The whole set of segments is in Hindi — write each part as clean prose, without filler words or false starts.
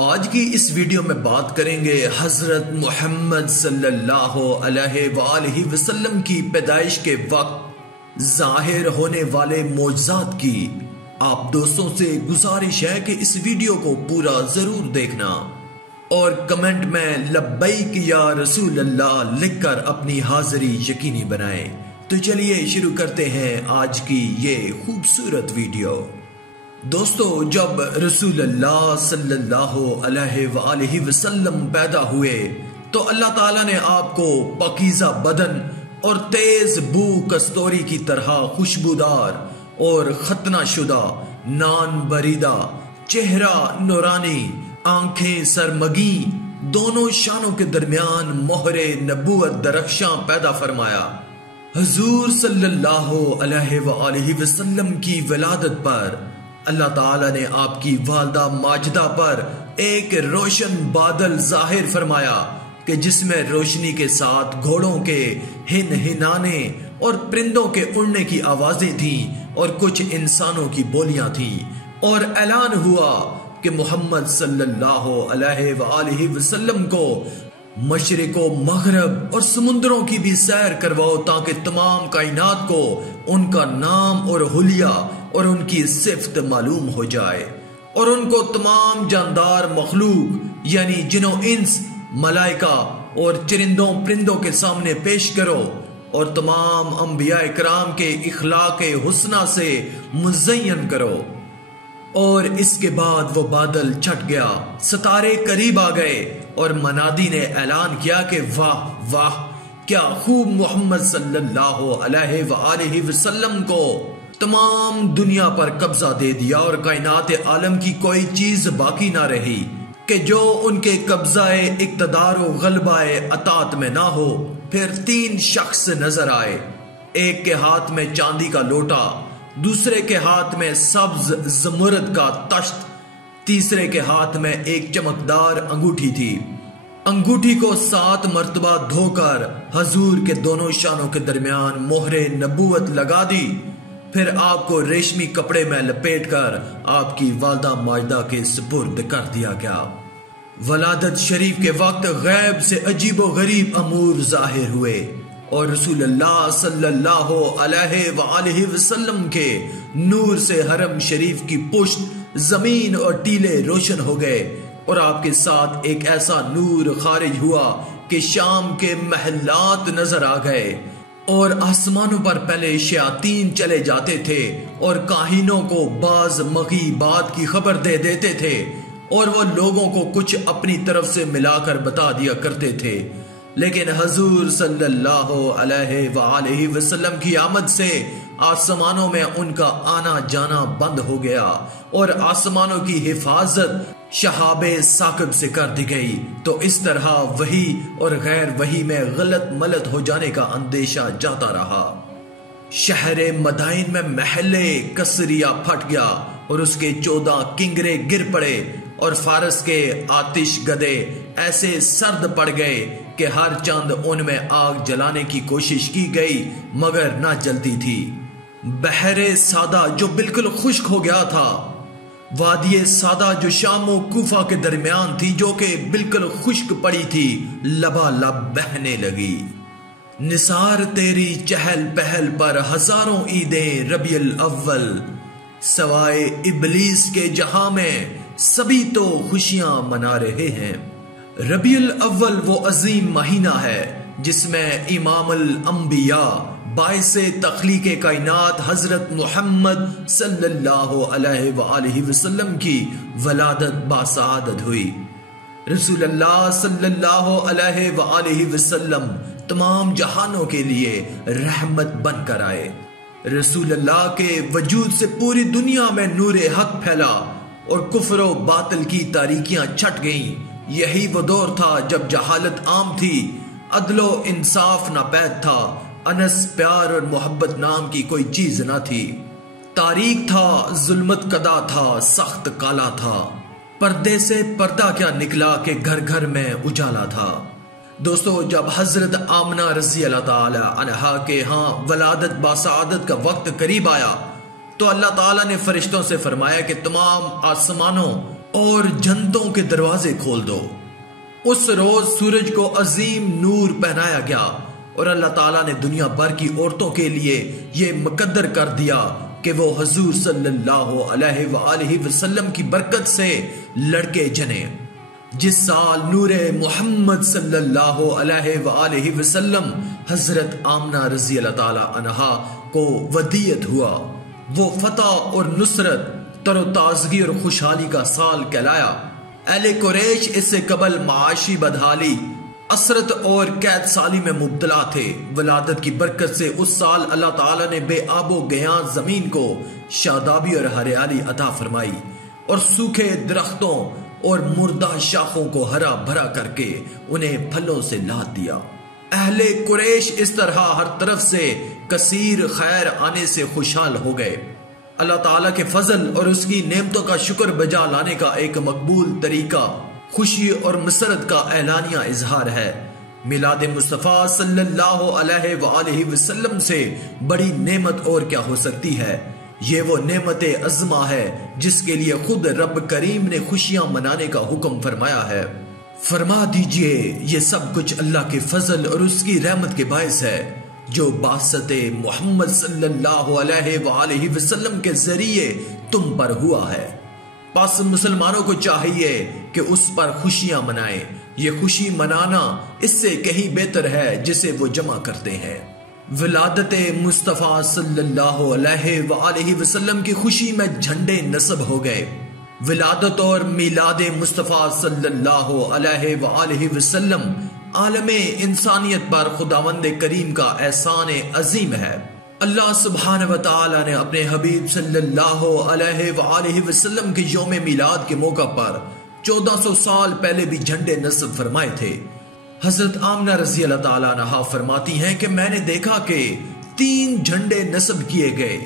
आज की इस वीडियो में बात करेंगे हजरत मोहम्मद सल्लल्लाहु अलैहि वसल्लम की पैदाइश के वक्त जाहिर होने वाले मौजज़ात की। आप दोस्तों से गुजारिश है कि इस वीडियो को पूरा जरूर देखना और कमेंट में लब्बैक या रसूल अल्लाह लिखकर अपनी हाजिरी यकीनी बनाएं। तो चलिए शुरू करते हैं आज की ये खूबसूरत वीडियो। दोस्तों, जब रसूल अल्लाह सल्लल्लाहु अलैहि वसल्लम पैदा हुए तो अल्लाह ताला ने आपको पाकीज़ा बदन और तेज बू कस्तूरी की तरह खुशबूदार और खतना शुदा, नान बरीदा, चेहरा नूरानी, आंखें सरमगी, दोनों शानों के दरमियान मोहरे नबूवत दरख्शां पैदा फरमाया। हुजूर सल्लल्लाहु अलैहि वसल्लम की विलादत पर अल्लाह ताला ने आपकी वालदा माजिदा पर एक रोशन बादल जाहिर फरमाया कि जिसमें रोशनी के साथ घोड़ों के हिन हिनाने और परिंदों के उड़ने की आवाजें थीं और कुछ इंसानों की बोलियां थीं, और ऐलान हुआ कि मोहम्मद सल्लल्लाहु अलैहि वसल्लम को मशरिको मगरब और समुद्रों की भी सैर करवाओ ताकि तमाम कायनात को उनका नाम और हुलिया और उनकी सिफ्त मालूम हो जाए, और उनको तमाम जानदार मखलूक यानी जिनो इंस, मलाइका और चरिंदों परिंदों के सामने पेश करो और तमाम अंबिया इकराम के इखलाक हुस्ना से मुज़य्यन करो। और इसके बाद वो बादल छट गया, सितारे करीब आ गए और मनादी ने ऐलान किया कि वाह वाह, क्या खूब मोहम्मद सल्लल्लाहु अलैहि वसल्लम को तमाम दुनिया पर कब्जा दे दिया और कायनात आलम की कोई चीज बाकी ना रही कि जो उनके कब्जाए इक्तदार व गलबाए अतात में ना हो। फिर तीन शख्स नजर आए, एक के हाथ में चांदी का लोटा, दूसरे के हाथ में सब्ज जमुरद का तश्त, तीसरे के हाथ में एक चमकदार अंगूठी थी। अंगूठी को 7 मर्तबा धोकर हजूर के दोनों शानों के दरमियान मोहरे नबूवत लगा दी। फिर आपको रेशमी कपड़े में लपेटकर आपकी वालदा माजिदा के सुपुर्द कर दिया गया। वलादत शरीफ के वक्त गैब से अजीबो गरीब अमूर जाहिर हुए और रसूल अल्लाह सल्लल्लाहु अलैहि वसल्लम के नूर से हरम शरीफ की पुश्त, जमीन और टीले रोशन हो गए, और आपके साथ एक ऐसा नूर खारिज हुआ कि शाम के महलात नजर आ गए और आसमानों पर पहले शयातीन चले जाते थे और काहिनों को बाज मगी बात की खबर दे देते थे और वो लोगों को कुछ अपनी तरफ से मिलाकर बता दिया करते थे। लेकिन हजूर सल्लल्लाहु अलैहि वसल्लम की आमद से आसमानों में उनका आना जाना बंद हो गया और आसमानों की हिफाजत शहाबे साकिब से कर दी गई। तो इस तरह वही और गैर वही में गलत मलत हो जाने का अंदेशा जाता रहा। शहरे मदाइन में महले कसरिया फट गया और उसके 14 किंगरे गिर पड़े और फारस के आतिश गदे ऐसे सर्द पड़ गए कि हर चंद उनमें आग जलाने की कोशिश की गई मगर ना जलती थी। बहरे सादा जो बिल्कुल खुश्क हो गया था, वादिये सादा जो शाम और कूफा के दरमियान थी जो कि बिल्कुल खुश्क पड़ी थी, लबालब बहने लगी। निसार तेरी चहल पहल पर हजारों ईदें रबीउल अव्वल, सवाए इबलीस के जहां में सभी तो खुशियां मना रहे हैं। रबीउल अव्वल वो अजीम महीना है जिसमें इमामुल अंबिया बाइसे तख्लीके कायनात हजरत मोहम्मद सल्लल्लाहु अलैहि वसल्लम की वलादत बासआदत हुई। रसूल अल्लाह सल्लल्लाहु अलैहि वसल्लम तमाम जहानों के लिए रहमत बनकर आए। रसूल अल्लाह के वजूद से पूरी दुनिया में नूरे हक फैला और कुफ्र व बातिल की तारीकियां छट गईं। यही वो दौर था जब जहालत आम थी, अदलो इंसाफ नापैद था, अनस प्यार और मोहब्बत नाम की कोई चीज ना थी, तारीख था, जुल्मत कदा था, सख्त काला था, पर्दे से पर्दा क्या निकला कि घर घर में उजाला था। दोस्तों, जब हजरत आमना रज़ी अल्लाह ताला अन्हा के यहाँ वलादत बासआदत का वक्त करीब आया तो अल्लाह ताला ने फरिश्तों से फरमाया कि तमाम आसमानों और जन्नतों के दरवाजे खोल दो। उस रोज सूरज को अजीम नूर पहनाया गया और अल्लाह ताला ने दुनिया भर की औरतों के लिए ये मुकद्दर कर दिया कि वो हुजूर सल्लल्लाहु अलैहि वसल्लम की बरकत से लड़के जने। जिस साल नूरे मोहम्मद सल्लल्लाहु अलैहि वसल्लम हजरत आमना रजी अल्लाह ताला अन्हा को वदियत हुआ, वो फतह और नुसरत, तरोताजगी और खुशहाली का साल कहलाया। अहले कुरैश इससे कबल माशी बदहाली, असरत और कैद साली में मुब्तला थे। वलादत की बरकत से उस साल अल्लाह ताला ने बेआबो गयां जमीन को शादाबी और हरियाली अता फरमाई और सूखे दरख्तों और मुर्दा शाखों को हरा भरा करके उन्हें फलों से लाद दिया। अहले कुरैश इस तरह हर तरफ से कसीर खैर आने से खुशहाल हो गए। अल्लाह ताला के फजल और उसकी नेमतों का शुक्र बजा लाने का एक मकबूल तरीका खुशी और मसरत का ऐलानिया इजहार है। मिलाद मुस्तफ़ा सल्लल्लाहु अलैहि वसल्लम से बड़ी नेमत और क्या हो सकती है। ये वो नेमत अज़मा है जिसके लिए खुद रब करीम ने खुशियां मनाने का हुक्म फरमाया है। फरमा दीजिए ये सब कुछ अल्लाह के फजल और उसकी रहमत के बायस है जो बासते मोहम्मद सल्लल्लाहु अलैहि वसल्लम के जरिए तुम पर हुआ है। बस मुसलमानों को चाहिए कि उस पर खुशियां मनाएं। ये खुशी मनाना इससे कहीं बेहतर है जिसे वो जमा करते हैं। विलादत मुस्तफ़ा सल्लल्लाहु अलैहि वसल्लम की खुशी में झंडे नस्ब हो गए। विलादत और मिलाद मुस्तफ़ा सल्लल्लाहु अलैहि वसल्लम आलमे इंसानियत पर खुदावंद करीम का एहसान अजीम है। अल्लाह सुब्हानहू व तआला ने अपने हबीब सल्लल्लाहु अलैहि वसल्लम के यौम मिलाद के मौका पर 1400 साल पहले भी झंडे नस्ब फरमाए थे। हजरत आमना रजी अल्लाह ताला अन्हा फरमाती हैं कि मैंने देखा कि 3 झंडे नस्ब किए गए,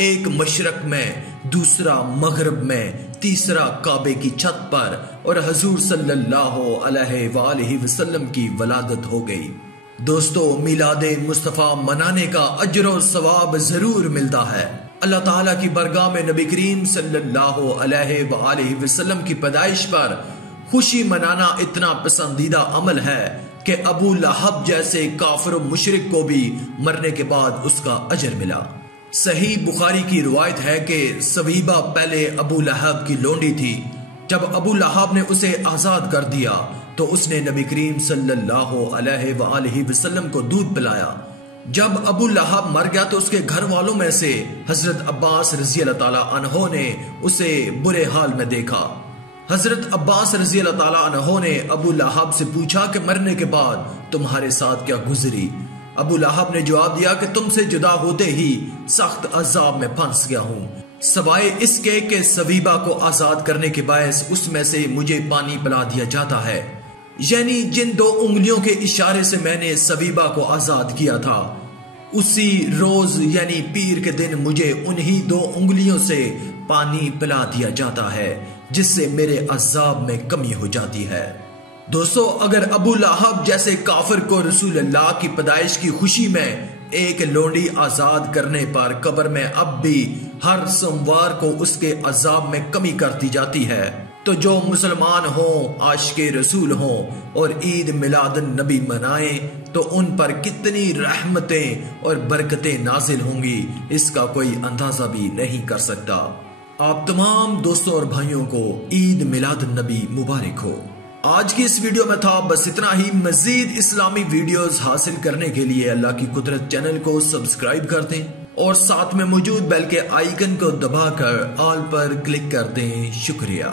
एक मशरक में, दूसरा मगरब में, तीसरा काबे की छत पर, और हजूर सल्लल्लाहु अलैहि वसल्लम की वलादत हो गई। दोस्तों, मिलादे मुस्तफ़ा मनाने का अजर और सवाब जरूर मिलता है। अल्लाह ताला की बरगाह में नबी करीम सल्लल्लाहु अलैहि वसल्लम की पैदाइश पर खुशी मनाना इतना पसंदीदा अमल है कि अबू लहब जैसे काफिर और मुशरिक को भी मरने के बाद उसका अजर मिला। सही बुखारी की रिवायत है कि सवीबा पहले अबू लहब की लोंडी थी। जब अबू लहब ने उसे आजाद कर दिया तो उसने नबी करीम सल्लल्लाहु अलैहि वसल्लम को दूध पिलाया। जब अबू लहब मर गया तो उसके घर वालों में से हजरत अब्बास रजी अल्लाह ताला अन्हो ने उसे बुरे हाल में देखा। हजरत अब्बास रजी अल्लाह ताला अन्हो ने अबू लहब से पूछा कि मरने के बाद तुम्हारे साथ क्या गुजरी। अबू लहब ने जवाब दिया कि तुमसे जुदा होते ही सख्त अजाब में फंस गया हूँ, सवाए इसके कि सवीबा को आजाद करने के बायस उसमें से मुझे पानी पिला दिया जाता है। यानी जिन 2 उंगलियों के इशारे से मैंने सवीबा को आजाद किया था, उसी रोज यानी पीर के दिन मुझे उन्हीं 2 उंगलियों से पानी पिला दिया जाता है, जिससे मेरे अजाब में कमी हो जाती है। दोस्तों, अगर अबू लहब जैसे काफिर को रसूलुल्लाह की पैदाइश की खुशी में एक लोंडी आजाद करने पर कब्र में अब भी हर सोमवार को उसके अजाब में कमी करती जाती है, तो जो मुसलमान हों, आशिके रसूल हों और ईद मिलादुन नबी मनाएं तो उन पर कितनी रहमतें और बरकतें नाजिल होंगी, इसका कोई अंदाजा भी नहीं कर सकता। आप तमाम दोस्तों और भाइयों को ईद मिलादुन नबी मुबारक हो। आज की इस वीडियो में था बस इतना ही। मजीद इस्लामी वीडियोस हासिल करने के लिए अल्लाह की कुदरत चैनल को सब्सक्राइब कर दें और साथ में मौजूद बेल के आइकन को दबाकर ऑल पर क्लिक कर दें। शुक्रिया।